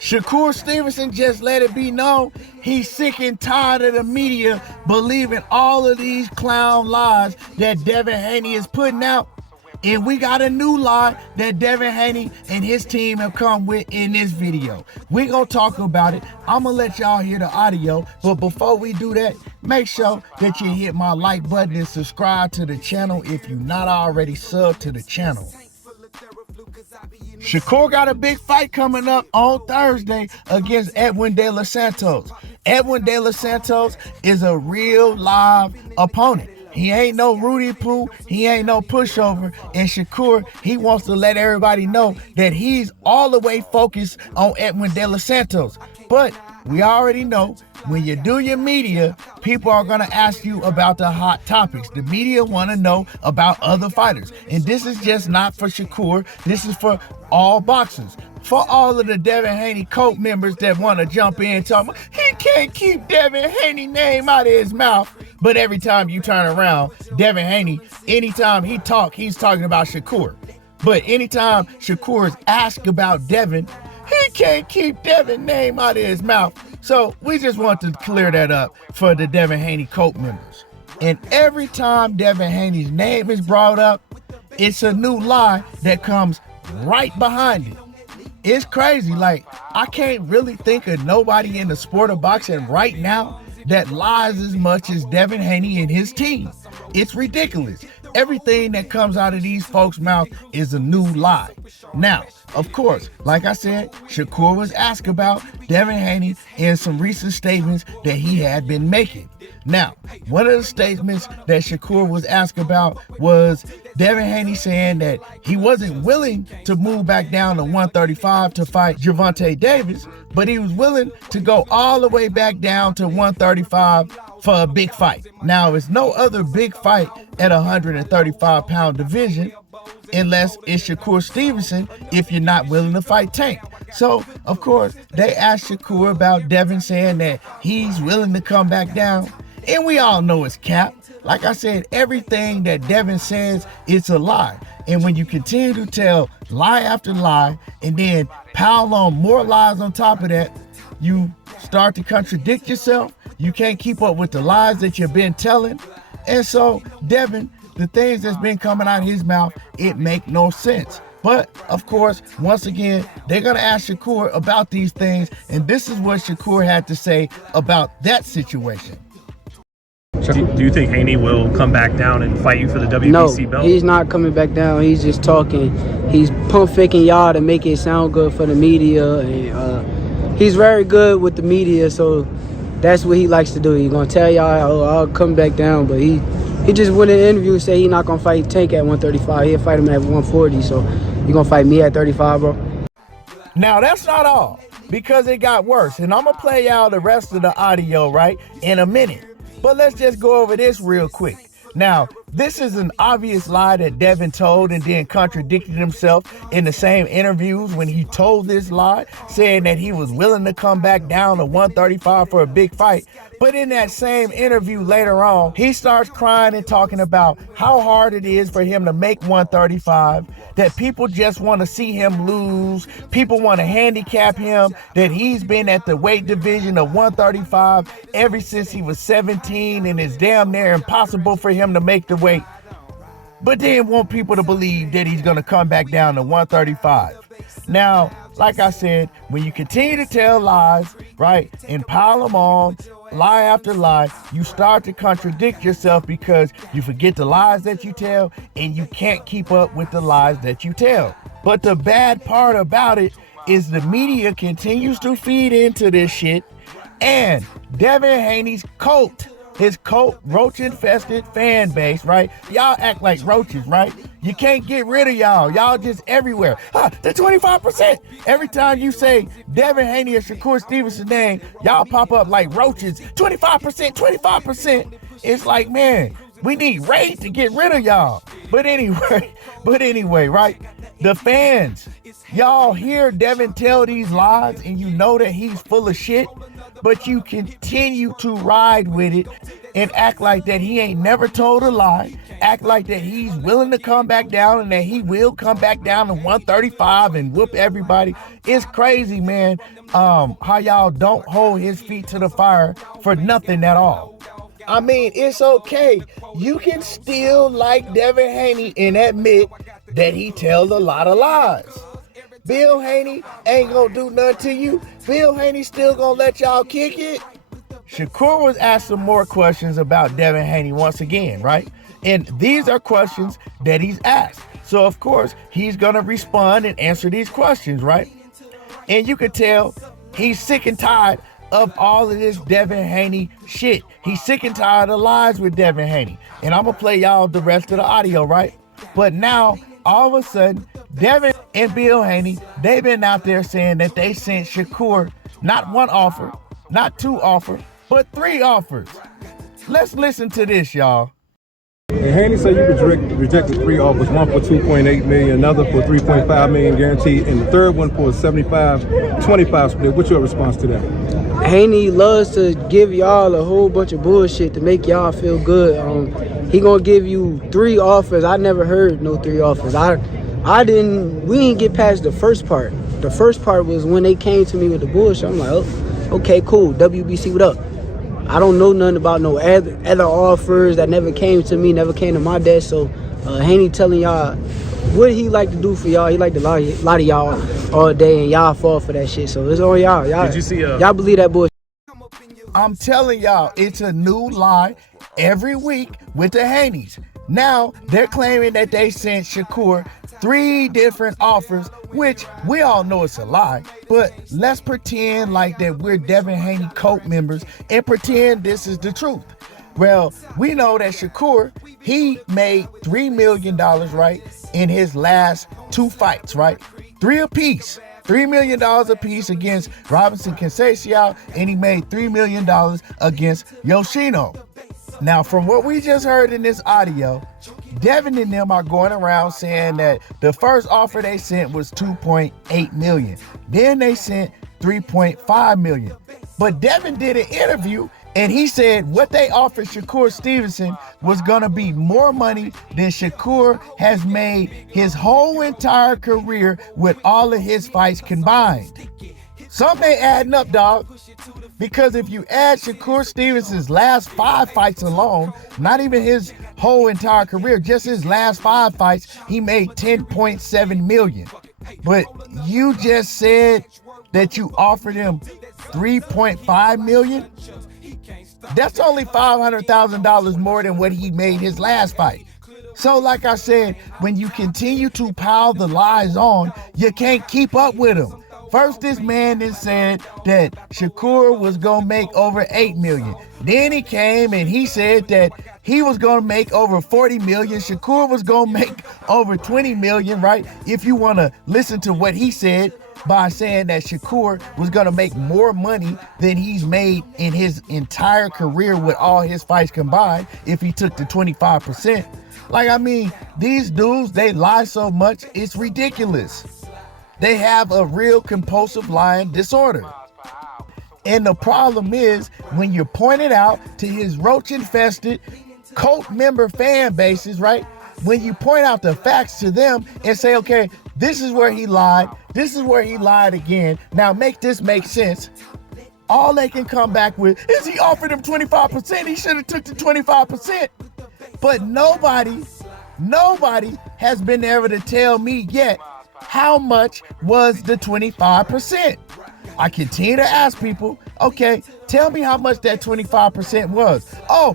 Shakur Stevenson just let it be known he's sick and tired of the media believing all of these clown lies that Devin Haney is putting out. And we got a new lie that Devin Haney and his team have come with in this video. We're going to talk about it. I'm going to let y'all hear the audio. But before we do that, make sure that you hit my like button and subscribe to the channel if you're not already subbed to the channel. Shakur got a big fight coming up on Thursday against Edwin De Los Santos. Edwin De Los Santos is a real live opponent. He ain't no Rudy Poo, he ain't no pushover, and Shakur, he wants to let everybody know that he's all the way focused on Edwin De Los Santos. But we already know when you do your media, people are going to ask you about the hot topics. The media want to know about other fighters. And this is just not for Shakur. This is for all boxers. For all of the Devin Haney cult members that want to jump in and talk about, he can't keep Devin Haney's name out of his mouth. But every time you turn around, Devin Haney, anytime he talk, he's talking about Shakur. But anytime Shakur is asked about Devin, he can't keep Devin's name out of his mouth. So we just want to clear that up for the Devin Haney cult members. And every time Devin Haney's name is brought up, it's a new lie that comes right behind it. It's crazy. Like, I can't really think of nobody in the sport of boxing right now that lies as much as Devin Haney and his team. It's ridiculous. Everything that comes out of these folks' mouth is a new lie. Now, of course, like I said, Shakur was asked about Devin Haney in some recent statements that he had been making. Now, one of the statements that Shakur was asked about was Devin Haney saying that he wasn't willing to move back down to 135 to fight Gervonta Davis, but he was willing to go all the way back down to 135 for a big fight. Now, it's no other big fight at 135-pound division unless it's Shakur Stevenson if you're not willing to fight Tank. So, of course, they asked Shakur about Devin saying that he's willing to come back down. And we all know it's cap. Like I said, everything that Devin says, it's a lie. And when you continue to tell lie after lie and then pile on more lies on top of that, you start to contradict yourself. You can't keep up with the lies that you've been telling. And so, Devin, the things that's been coming out of his mouth, it make no sense. But, of course, once again, they're going to ask Shakur about these things. And this is what Shakur had to say about that situation. Do you think Haney will come back down and fight you for the WBC belt? No, he's not coming back down. He's just talking. He's pump faking y'all to make it sound good for the media. And he's very good with the media, so that's what he likes to do. He's going to tell y'all, oh, I'll come back down. But he just went in an interview and said he's not going to fight Tank at 135. He'll fight him at 140. So you going to fight me at 35, bro? Now, that's not all, because it got worse. And I'm going to play y'all the rest of the audio, right, in a minute. But let's just go over this real quick. Now, this is an obvious lie that Devin told and then contradicted himself in the same interviews when he told this lie, saying that he was willing to come back down to 135 for a big fight. But in that same interview later on, he starts crying and talking about how hard it is for him to make 135, that people just want to see him lose. People want to handicap him, that he's been at the weight division of 135 ever since he was 17 and it's damn near impossible for him to make the weight. But then want people to believe that he's going to come back down to 135. Now, like I said, when you continue to tell lies, right, and pile them on, lie after lie, you start to contradict yourself because you forget the lies that you tell and you can't keep up with the lies that you tell. But the bad part about it is the media continues to feed into this shit, and Devin Haney's cult, his cult roach-infested fan base, right? Y'all act like roaches, right? You can't get rid of y'all. Y'all just everywhere. The 25%. Every time you say Devin Haney or Shakur Stevenson's name, y'all pop up like roaches. 25%, 25%. It's like, man, we need Raid to get rid of y'all. But anyway, right? The fans, y'all hear Devin tell these lies and you know that he's full of shit, but you continue to ride with it and act like that he ain't never told a lie, act like that he's willing to come back down and that he will come back down to 135 and whoop everybody. It's crazy, man, how y'all don't hold his feet to the fire for nothing at all. I mean, it's okay. You can still like Devin Haney and admit that he tells a lot of lies. Bill Haney ain't gonna do nothing to you. Bill Haney still gonna let y'all kick it. Shakur was asked some more questions about Devin Haney once again, right? And these are questions that he's asked. So, of course, he's going to respond and answer these questions, right? And you can tell he's sick and tired of all of this Devin Haney shit. He's sick and tired of lies with Devin Haney. And I'm going to play y'all the rest of the audio, right? But now, all of a sudden, Devin and Bill Haney, they've been out there saying that they sent Shakur not one offer, not two offers, but 3 offers. Let's listen to this, y'all. And Haney said you rejected 3 offers, one for $2.8 million, another for $3.5 million guaranteed, and the third one for a 75-25 split. What's your response to that? Haney loves to give y'all a whole bunch of bullshit to make y'all feel good. He gonna give you 3 offers. I never heard no 3 offers. We didn't get past the first part. The first part was when they came to me with the bullshit. I'm like, oh, okay, cool. WBC, what up? I don't know nothing about no other offers that never came to me, never came to my desk. So Haney telling y'all what he like to do for y'all. He like to lie to y'all all day, and y'all fall for that shit. So it's on y'all. Did you see y'all believe that bullshit? I'm telling y'all, it's a new lie every week with the Haneys. Now they're claiming that they sent Shakur 3 different offers, which we all know it's a lie, but let's pretend like that we're Devin Haney cult members and pretend this is the truth. Well, we know that Shakur, he made $3 million, right, in his last 2 fights, right? 3 apiece. $3 million apiece against Robinson Conceição, and he made $3 million against Yoshino. Now, from what we just heard in this audio, Devin and them are going around saying that the first offer they sent was $2.8 million. Then they sent $3.5 million. But Devin did an interview and he said what they offered Shakur Stevenson was going to be more money than Shakur has made his whole entire career with all of his fights combined. Something ain't adding up, dog. Because if you add Shakur Stevenson's last 5 fights alone, not even his whole entire career, just his last 5 fights, he made $10.7 million. But you just said that you offered him $3.5 million? That's only $500,000 more than what he made his last fight. So like I said, when you continue to pile the lies on, you can't keep up with them. First, this man then said that Shakur was going to make over $8 million. Then he came and he said that he was going to make over $40 million. Shakur was going to make over $20 million, right? If you want to listen to what he said by saying that Shakur was going to make more money than he's made in his entire career with all his fights combined if he took the 25%. Like, I mean, these dudes, they lie so much, it's ridiculous. They have a real compulsive lying disorder. And the problem is when you point it out to his roach-infested cult member fan bases, right? When you point out the facts to them and say, okay, this is where he lied. This is where he lied again. Now make this make sense. All they can come back with is he offered him 25%. He should have took the 25%. But nobody has been able to tell me yet how much was the 25%. I continue to ask people, okay, tell me how much that 25% was. Oh.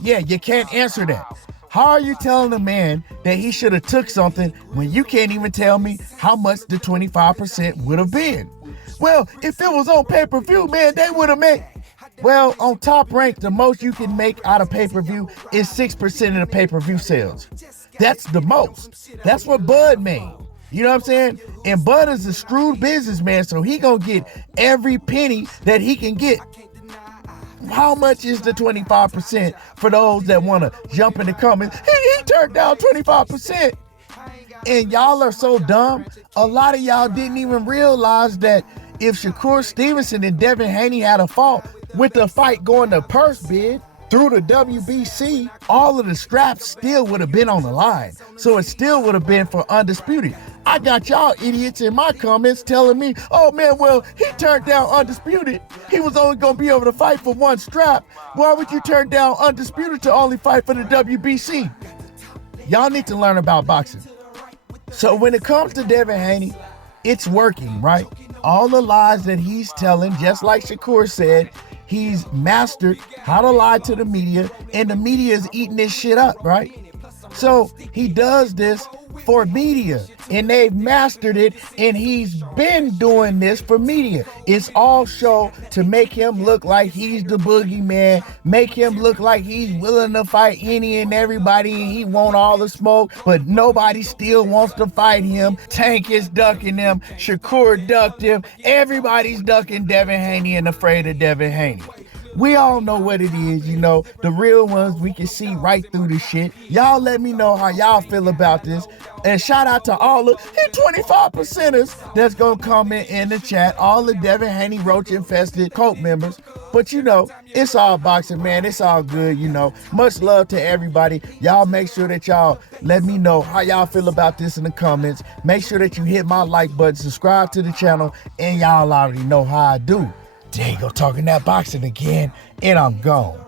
Yeah, you can't answer that. How are you telling a man that he should have took something when you can't even tell me how much the 25% would have been? Well, if it was on pay-per-view, man, they would have made... Well, on Top Rank, the most you can make out of pay-per-view is 6% of the pay-per-view sales. That's the most. That's what Bud made. You know what I'm saying? And Bud is a shrewd businessman, so he gonna get every penny that he can get. How much is the 25% for those that want to jump in the comments? He turned down 25%. And y'all are so dumb. A lot of y'all didn't even realize that if Shakur Stevenson and Devin Haney had a fault with the fight going to purse bid, through the WBC, all of the straps still would have been on the line. So it still would have been for Undisputed. I got y'all idiots in my comments telling me, oh man, well, he turned down Undisputed. He was only going to be able to fight for one strap. Why would you turn down Undisputed to only fight for the WBC? Y'all need to learn about boxing. So when it comes to Devin Haney, it's working, right? All the lies that he's telling, just like Shakur said, he's mastered how to lie to the media, and the media is eating this shit up, right? So he does this for media, and they've mastered it, and he's been doing this for media. It's all show to make him look like he's the boogeyman, make him look like he's willing to fight any and everybody, and he want all the smoke, but nobody still wants to fight him. Tank is ducking him, Shakur ducked him, everybody's ducking Devin Haney and afraid of Devin Haney. We all know what it is, the real ones, we can see right through the shit. Y'all let me know how y'all feel about this. And shout out to all the 25%ers that's gonna comment in the chat, all the Devin Haney roach-infested cult members. But it's all boxing, man. It's all good, Much love to everybody. Y'all make sure that y'all let me know how y'all feel about this in the comments. Make sure that you hit my like button, subscribe to the channel, and y'all already know how I do. There you go, talking that boxing again, and I'm gone.